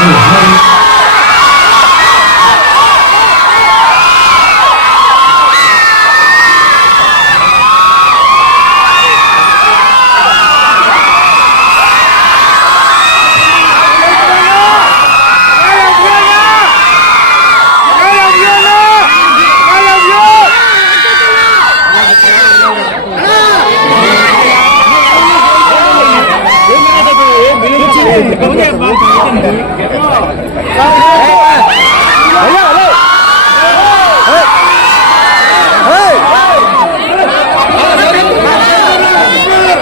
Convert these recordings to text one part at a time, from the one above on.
Hey, hey.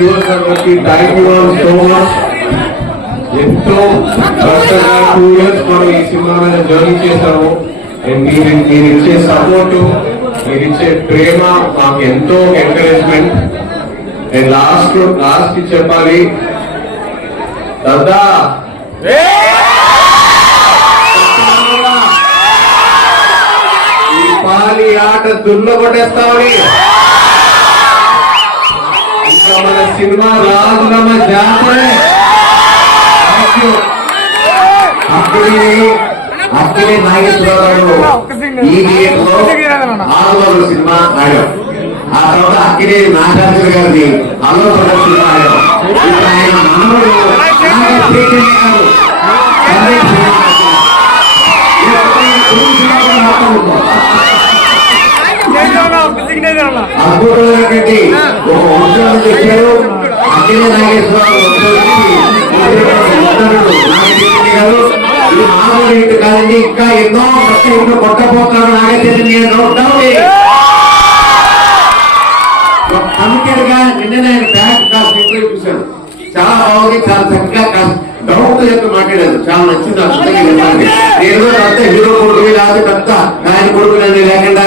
Thank you all so much ఎంతో కష్టంగా two years మనం ఈ సినిమా మీద జర్నీ చేశాము. And మీరు మీరు ఇచ్చే సపోర్ట్ మీరు ఇచ్చే ప్రేమ మాకు ఎంతో ఎంకరేజ్మెంట్. నేను లాస్ట్ లాస్ట్ చెప్పాలి. దాదా! ఈ పాలి ఆట దున్నగొట్టేస్తామని సినిమా రాజులమ్మ జాతరే. అప్పుడే అప్పుడే నాగేశ్వరరావు ఈ సినిమా ఆడాం ఆ తర్వాత అక్కడే నాగార్జున గారిది అల్లవరం సినిమా ఆడాం ఇప్పుడు ఆయన మనవడు అద్భుతమైనటువంటి ఒక వంశం చెప్పారు. అఖిల నాగేశ్వరరావు గారు ఇది మామూలు ఇంటి కాదండి ఇంకా ఎన్నో ప్రతి నాగచైతన్య కమిటెడ్గా నిన్న నేను బ్యాంక్ కాస్ట్ ఇంటర్వ్యూ చూశాను చాలా బాగుంది చాలా చక్కగా కాస్ట్ డౌట్ చెప్పి మాట్లాడారు. చాలా నచ్చింది. నేను పెద్ద హీరో కొడుకు లేదా పెద్ద ఆయన కొడుకు లేకుండా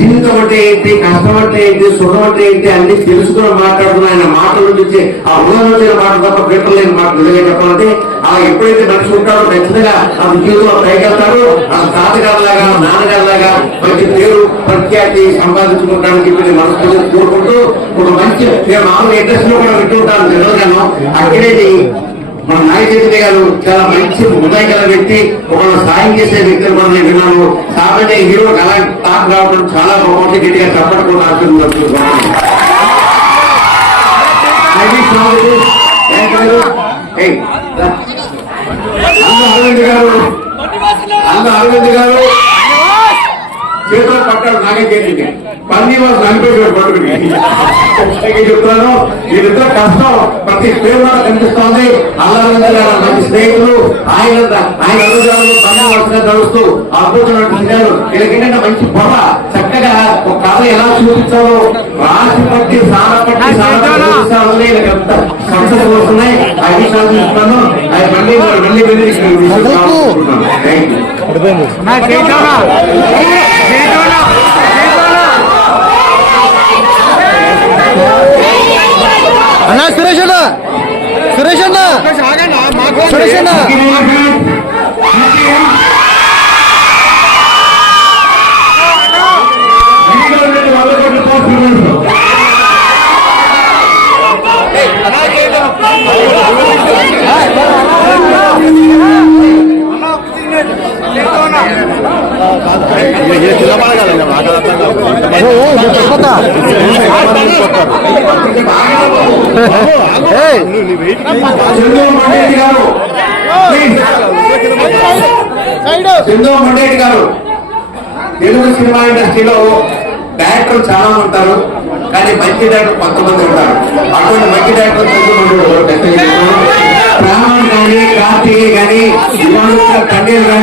జీవితం అంటే ఏంటి కష్టం అంటే ఏంటి సుఖం అంటే ఏంటి అన్ని తెలుసుకుని మాట్లాడుతున్న ఆయన మాటల నుంచి ఆ ఉదయం వచ్చిన మాట తప్ప పెట్టలేని మాట నిజంగా చెప్పాలంటే ఆ ఎప్పుడైతే మనిషి ఉంటాడో ఖచ్చితంగా ఆ జీవితంలో పైకెళ్తాడు ఆ తాతగారులాగా నాన్నగారులాగా మంచి పేరు ప్రఖ్యాతి సంపాదించుకుంటానని చెప్పి మనసు కోరుకుంటూ ఒక మంచి నేను మామూలు లో కూడా వింటుంటాను నిజంగాను అక్కడేది మన నాగచైతన్య గారు చాలా మంచి హృదయ గల వ్యక్తి ఒక సాయం చేసే వ్యక్తులు మనం విన్నాము విన్నాను. కాబట్టి హీరో అలాంటి టాక్ రావడం చాలా బాగుంటుంది గట్టిగా చెప్పడం ఆశీర్వదిస్తున్నాను అరవింద్ గారు. అన్న అరవింద్ గారు. చేతిలో పట్టాడు నాగచైతన్య పన్నీ వాళ్ళు నలిపేశాడు పట్టుకుని. చెప్తున్నాను? వీరిద్దరు కష్టం. ప్రతి పేరు కనిపిస్తోంది. అల్లరందరూ మంచి స్నేహితులు. ఆయన ఆయన అనుజాలు పని నడుస్తూ అద్భుతమైన విషయాలు వీళ్ళకేంటంటే మంచి పొర చక్కగా ఒక కథ ఎలా చూపించాలో రాసి పట్టి సార పట్టి సంస్థలు వస్తున్నాయి. ఆ విషయాలు చూస్తున్నాను అది మళ్ళీ మళ్ళీ వెళ్ళి థ్యాంక్ యూ సింధు మండేటి గారు. తెలుగు సినిమా ఇండస్ట్రీలో డైరెక్టర్ చాలా ఉంటారు. కానీ మంచి డాక్టర్ కొంతమంది ఉంటారు. అటువంటి మంచి డాక్టర్ కొంతమంది ప్రాణం కానీ కార్తీక్ కానీ తండ్రి కానీ